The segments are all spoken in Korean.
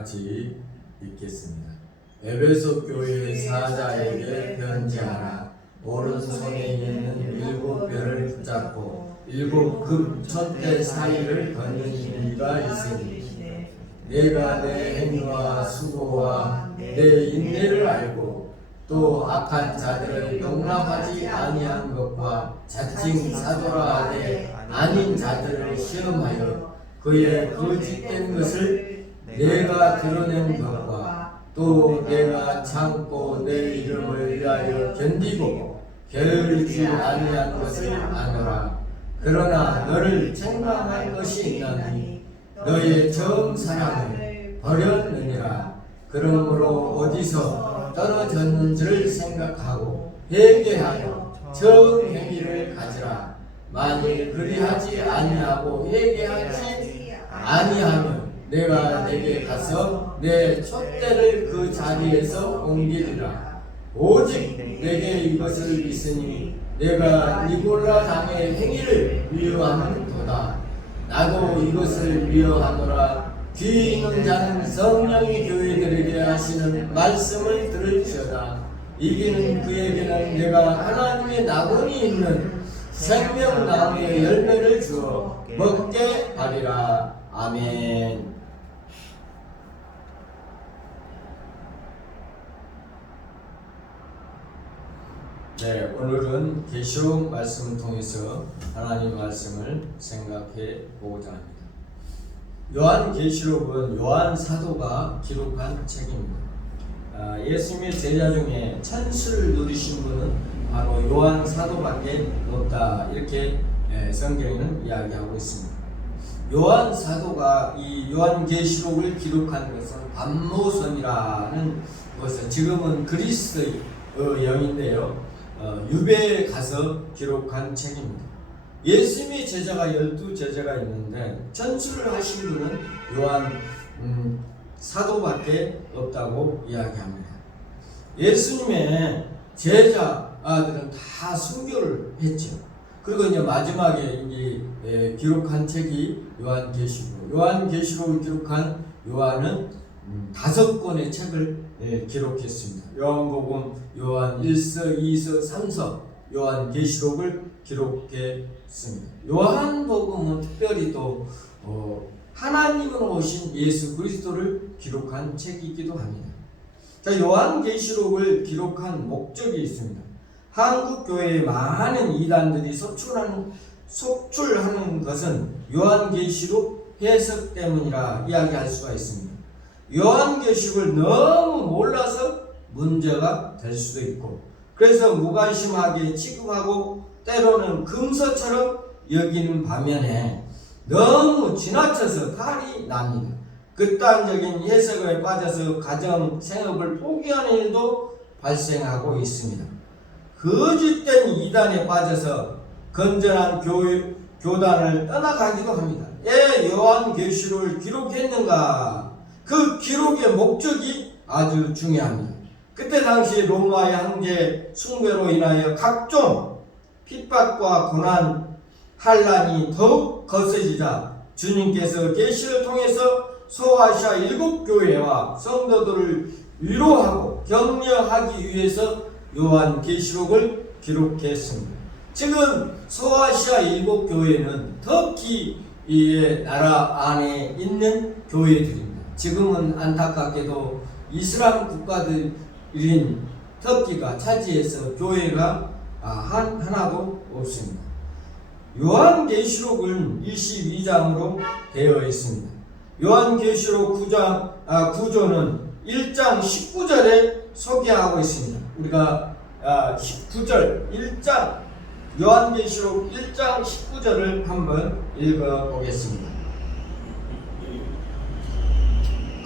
같이 읽겠습니다. 에베소 교회 사자에게 편지하라. 오른손에 있는 일곱 별을 붙잡고 일곱 금 촛대 사이를 걷는 이가 있으니 내가 내 행위와 수고와 내 인내를 알고 또 악한 자들을 용납하지 아니한 것과 자칭 사도라 하되 아닌 자들을 시험하여 그의 거짓된 것을 내가 드러낸 것과 또 내가 참고 내 이름을 위하여 견디고 게으르지 아니한 것을 아노라. 그러나 너를 책망할 것이 있나니 너의 처음 사랑을 버렸느니라. 그러므로 어디서 떨어졌는지를 생각하고 회개하여 처음 행위를 가지라. 만일 그리하지 아니하고 회개하지 아니하면 내가 내게 가서 내 촛대를 그 자리에서 옮기리라. 오직 내게 이것을 믿으니 내가 니골라 당의 행위를 미워하는도다. 나도 이것을 미워하노라. 귀 있는 자는 성령이 교회들에게 하시는 말씀을 들을지어다. 이기는 그에게는 내가 하나님의 낙원이 있는 생명나무의 열매를 주어 먹게 하리라. 아멘. 네, 오늘은 계시록 말씀을 통해서 하나님 말씀을 생각해 보고자 합니다. 요한 계시록은 요한 사도가 기록한 책입니다. 예수님의 제자 중에 천수를 누리신 분은 바로 요한 사도밖에 없다, 이렇게 성경에는 이야기하고 있습니다. 요한 사도가 이 요한 계시록을 기록한 것은 반모선이라는 것은 지금은 그리스의 영인데요, 유배에 가서 기록한 책입니다. 예수님의 제자가 12제자가 있는데 천수를 하신 분은 요한 사도밖에 없다고 이야기합니다. 예수님의 제자들은 다 순교를 했죠. 그리고 이제 마지막에 이제 기록한 책이 요한계시록. 요한계시록을 기록한 요한은 5권의 책을 기록했습니다. 요한복음, 요한 1서, 2서, 3서, 요한계시록을 기록했습니다. 요한복음은 특별히 또 하나님으로 오신 예수 그리스도를 기록한 책이기도 합니다. 자, 요한계시록을 기록한 목적이 있습니다. 한국 교회의 많은 이단들이 속출하는 것은 요한계시록 해석 때문이라 이야기할 수가 있습니다. 요한계시록을 너무 몰라서 문제가 될 수도 있고, 그래서 무관심하게 취급하고 때로는 금서처럼 여기는 반면에 너무 지나쳐서 탈이 납니다. 극단적인 해석에 빠져서 가정, 생업을 포기하는 일도 발생하고 있습니다. 거짓된 이단에 빠져서 건전한 교단을 떠나가기도 합니다. 왜 요한계시록을 기록했는가? 그 기록의 목적이 아주 중요합니다. 그때 당시 로마의 황제 숭배로 인하여 각종 핍박과 고난, 환란이 더욱 거세지자 주님께서 계시를 통해서 소아시아 7교회와 성도들을 위로하고 격려하기 위해서 요한계시록을 기록했습니다. 지금 소아시아 7교회는 터키의 나라 안에 있는 교회들입니다. 지금은 안타깝게도 이슬람 국가들인 터키가 차지해서 교회가 하나도 없습니다. 요한계시록은 22장으로 되어 있습니다. 요한계시록 9조는 1장 19절에 소개하고 있습니다. 우리가 19절 1장 요한계시록 1장 19절을 한번 읽어보겠습니다.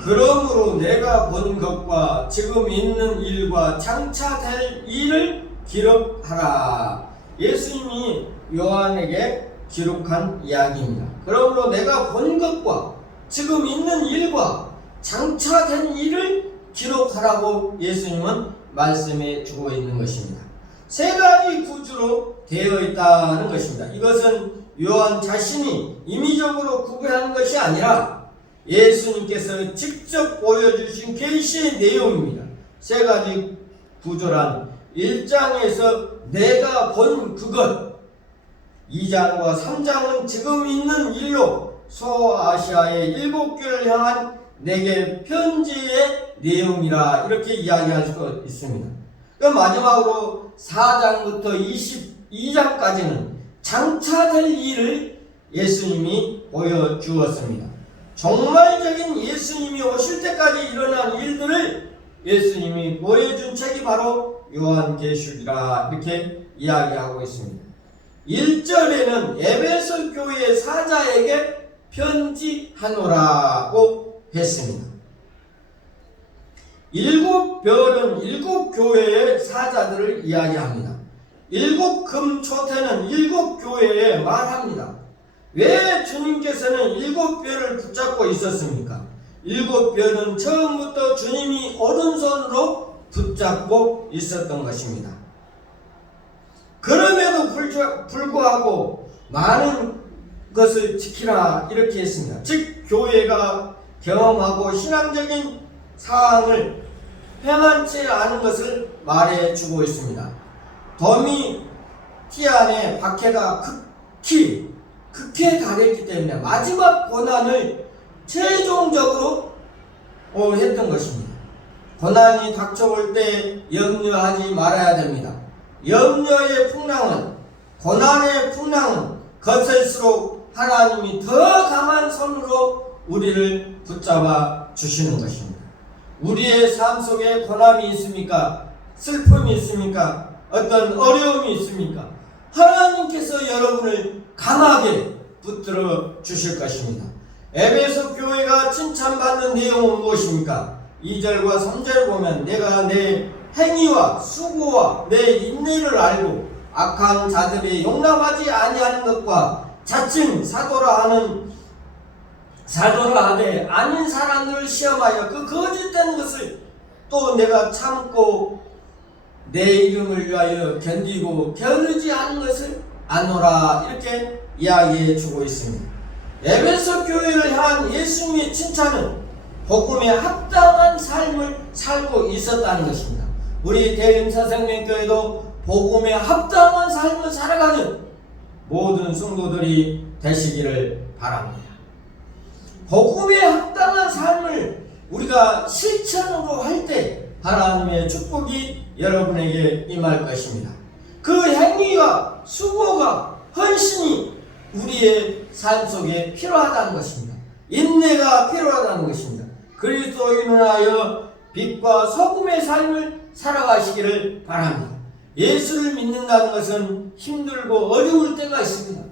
그러므로 내가 본 것과 지금 있는 일과 장차 될 일을 기록하라. 예수님이 요한에게 기록한 이야기입니다. 그러므로 내가 본 것과 지금 있는 일과 장차 된 일을 기록하라고 예수님은 말씀해 주고 있는 것입니다. 세 가지 구주로 되어 있다는 것입니다. 이것은 요한 자신이 임의적으로 구별하는 것이 아니라 예수님께서 직접 보여주신 계시의 내용입니다. 세 가지 구조란 1장에서 내가 본 그것, 2장과 3장은 지금 있는 일로 소아시아의 7교회를 향한 내게 편지의 내용이라 이렇게 이야기할 수 있습니다. 그 마지막으로 4장부터 22장까지는 장차될 일을 예수님이 보여주었습니다. 종말적인 예수님이 오실 때까지 일어난 일들을 예수님이 보여준 책이 바로 요한계시록이라 이렇게 이야기하고 있습니다. 1절에는 에베소 교회 사자에게 편지하노라고 했습니다. 7별은 7교회의 사자들을 이야기합니다. 7금초태는 7교회에 말합니다. 왜 주님께서는 7별을 붙잡고 있었습니까? 7별은 처음부터 주님이 오른손으로 붙잡고 있었던 것입니다. 그럼에도 불구하고 많은 것을 지키라 이렇게 했습니다. 즉 교회가 경험하고 신앙적인 사항을 행하지 않은 것을 말해주고 있습니다. 도미티안의 박해가 극히에 달했기 때문에 마지막 고난을 최종적으로 했던 것입니다. 고난이 닥쳐올 때 염려하지 말아야 됩니다. 염려의 풍랑은, 고난의 풍랑은 거칠수록 하나님이 더 강한 손으로 우리를 붙잡아 주시는 것입니다. 우리의 삶 속에 고난이 있습니까? 슬픔이 있습니까? 어떤 어려움이 있습니까? 하나님께서 여러분을 강하게 붙들어 주실 것입니다. 에베소 교회가 칭찬받는 내용은 무엇입니까? 2절과 3절 보면 내가 내 행위와 수고와 내 인내를 알고 악한 자들이 용납하지 아니하는 것과 자칭 사도라 하되 아닌 사람들을 시험하여 그 거짓된 것을 또 내가 참고 내 이름을 위하여 견디고 게으르지 않은 것을 아노라 이렇게 이야기해 주고 있습니다. 에베소 교회를 향한 예수님의 칭찬은 복음에 합당한 삶을 살고 있었다는 것입니다. 우리 대림사생명교회도 복음에 합당한 삶을 살아가는 모든 성도들이 되시기를 바랍니다. 복음에 합당한 삶을 우리가 실천으로 할 때 하나님의 축복이 여러분에게 임할 것입니다. 그 행위와 수고가 헌신이 우리의 삶 속에 필요하다는 것입니다. 인내가 필요하다는 것입니다. 그리스도인을 하여 빛과 소금의 삶을 살아가시기를 바랍니다. 예수를 믿는다는 것은 힘들고 어려울 때가 있습니다.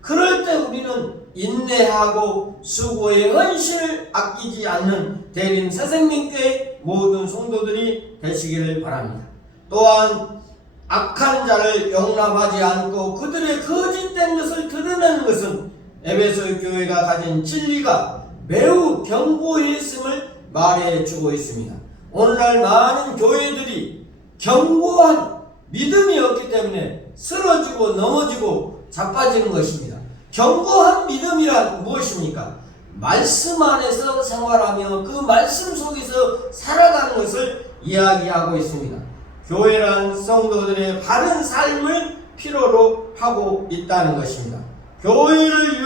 그럴 때 우리는 인내하고 수고의 헌신을 아끼지 않는 대림 새생명교회 모든 성도들이 되시기를 바랍니다. 또한 악한 자를 용납하지 않고 그들의 거짓된 것을 드러내는 것은 에베소 교회가 가진 진리가 매우 견고했음을 말해주고 있습니다. 오늘날 많은 교회들이 견고한 믿음이 없기 때문에 쓰러지고 넘어지고 자빠지는 것입니다. 견고한 믿음이란 무엇입니까? 말씀 안에서 생활하며 그 말씀 속에서 살아가는 것을 이야기하고 있습니다. 교회란 성도들의 바른 삶을 필요로 하고 있다는 것입니다. 교회를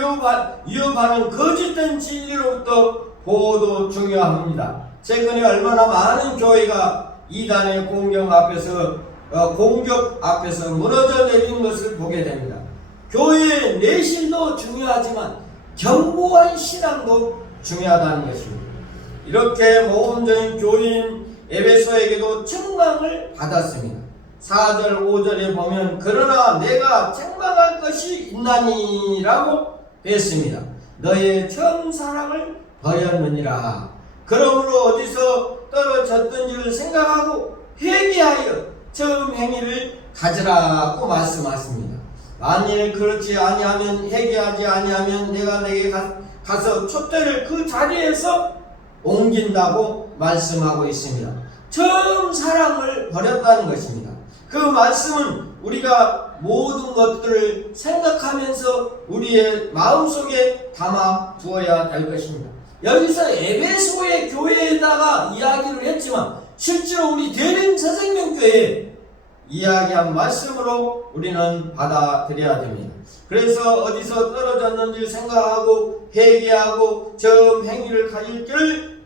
위협하는 거짓된 진리로부터 보호도 중요합니다. 최근에 얼마나 많은 교회가 이단의 공격 앞에서 무너져 내린 것을 보게 됩니다. 교회의 내실도 중요하지만 견고한 신앙도 중요하다는 것입니다. 이렇게 모범적인 교인 에베소에게도 책망을 받았습니다. 4절 5절에 보면 그러나 내가 책망할 것이 있나니 라고 했습니다. 너의 처음 사랑을 버렸느니라. 그러므로 어디서 떨어졌던지를 생각하고 회개하여 처음 행위를 가지라고 말씀하십니다. 만일 그렇지 아니하면 회개하지 아니하면 내가 내게 가서 촛대를 그 자리에서 옮긴다고 말씀하고 있습니다. 처음 사랑을 버렸다는 것입니다. 그 말씀은 우리가 모든 것들을 생각하면서 우리의 마음속에 담아 두어야 될 것입니다. 여기서 에베소의 교회에다가 이야기를 했지만 실제로 우리 대림 새생명교회에 이야기한 말씀으로 우리는 받아들여야 됩니다. 그래서 어디서 떨어졌는지 생각하고 회개하고 점 행위를 가질 길을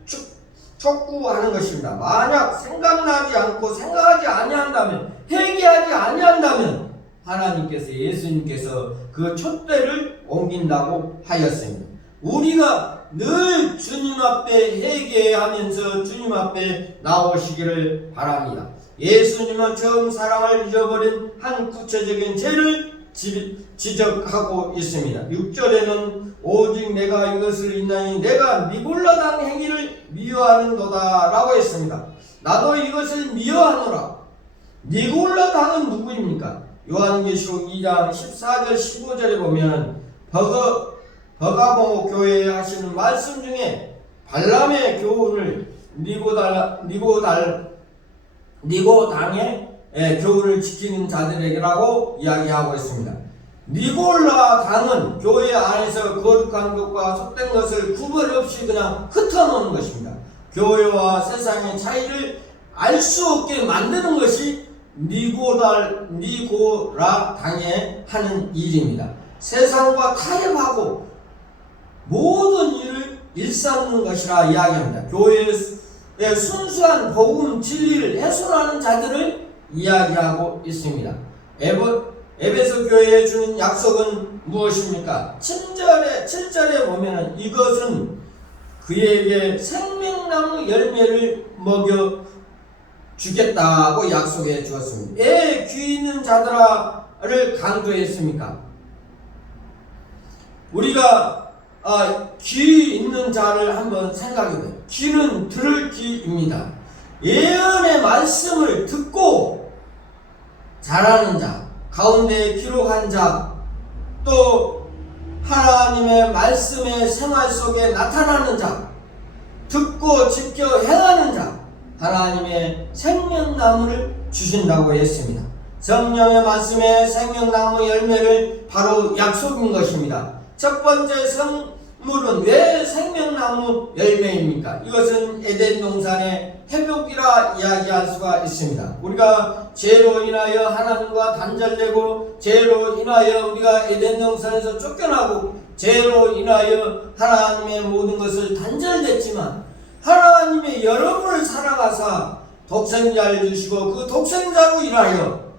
촉구하는 것입니다. 만약 생각나지 않고 생각하지 아니한다면, 회개하지 아니한다면 하나님께서, 예수님께서 그 촛대를 옮긴다고 하였습니다. 우리가 늘 주님 앞에 회개하면서 주님 앞에 나오시기를 바랍니다. 예수님은 처음 사랑을 잊어버린 한 구체적인 죄를 지적하고 있습니다. 6절에는 오직 내가 이것을 잊나니 내가 니골라당 행위를 미워하는도다 라고 했습니다. 나도 이것을 미워하노라. 니골라당은 누구입니까? 요한계시록 2장 14절 15절에 보면 버가모 교회에 하시는 말씀 중에 발람의 교훈을 니고당의 교훈을 지키는 자들에게라고 이야기하고 있습니다. 니골라 당은 교회 안에서 거룩한 것과 속된 것을 구별 없이 그냥 흩어놓는 것입니다. 교회와 세상의 차이를 알 수 없게 만드는 것이 니고라 당에 하는 일입니다. 세상과 타협하고 모든 일을 일삼는 것이라 이야기합니다. 교회의 순수한 복음 진리를 훼손하는 자들을 이야기하고 있습니다. 에베소 교회에 주는 약속은 무엇입니까? 7절에 보면 이것은 그에게 생명나무 열매를 먹여 주겠다고 약속해 주었습니다. 왜 귀 있는 자들아를 강조했습니까? 우리가 귀 있는 자를 한번 생각해보세요. 귀는 들을 귀입니다. 예언의 말씀을 듣고 자라는 자, 가운데 기록한 자, 또 하나님의 말씀의 생활 속에 나타나는 자, 듣고 지켜 행하는 자, 하나님의 생명나무를 주신다고 했습니다. 성령의 말씀의 생명나무 열매를 바로 약속인 것입니다. 첫 번째 성물은 왜 생명나무 열매입니까? 이것은 에덴 동산의 회복이라 이야기할 수가 있습니다. 우리가 죄로 인하여 하나님과 단절되고, 죄로 인하여 우리가 에덴 동산에서 쫓겨나고, 죄로 인하여 하나님의 모든 것을 단절됐지만 하나님의 여러분을 사랑하사 독생자를 주시고 그 독생자로 인하여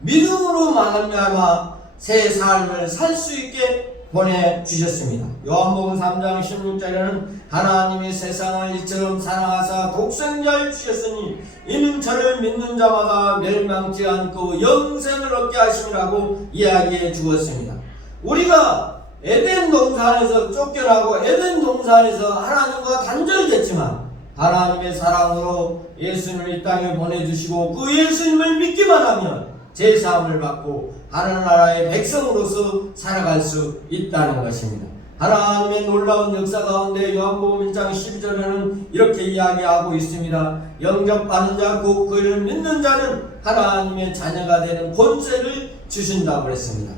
믿음으로 말미암아 새 삶을 살 수 있게 보내주셨습니다. 요한복음 3장 16절에는 하나님이 세상을 이처럼 사랑하사 독생자를 주셨으니 이는 저를 믿는 자마다 멸망치 않고 영생을 얻게 하심이라고 이야기해 주었습니다. 우리가 에덴 동산에서 쫓겨나고 에덴 동산에서 하나님과 단절됐지만 하나님의 사랑으로 예수님을 이 땅에 보내주시고 그 예수님을 믿기만 하면 제사함을 받고 하늘나라의 백성으로서 살아갈 수 있다는 것입니다. 하나님의 놀라운 역사 가운데 요한복음 1장 12절에는 이렇게 이야기하고 있습니다. 영접하는 자 곧 그를 믿는 자는 하나님의 자녀가 되는 권세를 주신다고 그랬습니다.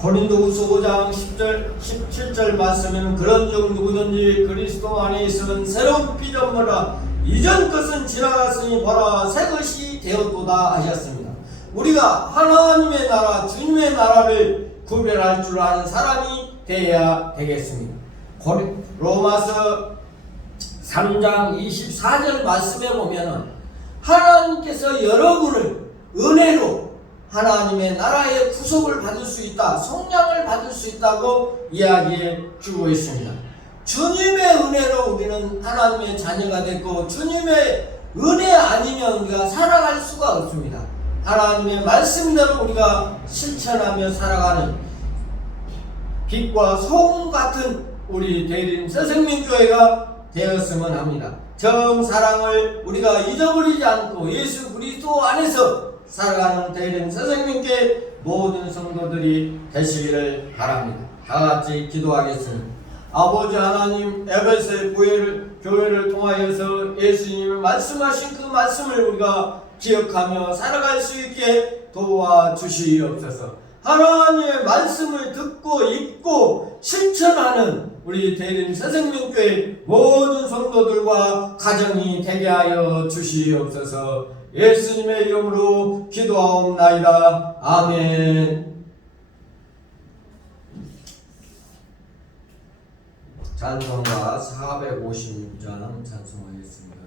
고린도후서 5장 10절 17절 말씀에는 그런즉 누구든지 그리스도 안에 있으면 새로운 피조물이라 이전 것은 지나갔으니 보라 새 것이 되었도다 하셨습니다. 우리가 하나님의 나라 주님의 나라를 구별할 줄 아는 사람이 되어야 되겠습니다. 로마서 3장 24절 말씀에 보면은 하나님께서 여러분을 은혜로 하나님의 나라의 구속을 받을 수 있다, 속량을 받을 수 있다고 이야기해 주고 있습니다. 주님의 은혜로 우리는 하나님의 자녀가 됐고 주님의 은혜 아니면 우리가 살아갈 수가 없습니다. 하나님의 말씀대로 우리가 실천하며 살아가는 빛과 소금 같은 우리 대림 새생명교회가 되었으면 합니다. 처음 사랑을 우리가 잊어버리지 않고 예수 그리스도 안에서 살아가는 대림 새생명교회 모든 성도들이 되시기를 바랍니다. 다같이 기도하겠습니다. 아버지 하나님, 에베소의 교회를 통하여서 예수님이 말씀하신 그 말씀을 우리가 기억하며 살아갈 수 있게 도와주시옵소서. 하나님의 말씀을 듣고 읽고 실천하는 우리 대림 새생명교회 모든 성도들과 가정이 되게 하여 주시옵소서. 예수님의 이름으로 기도하옵나이다. 아멘. 찬송가 456장 찬송하겠습니다.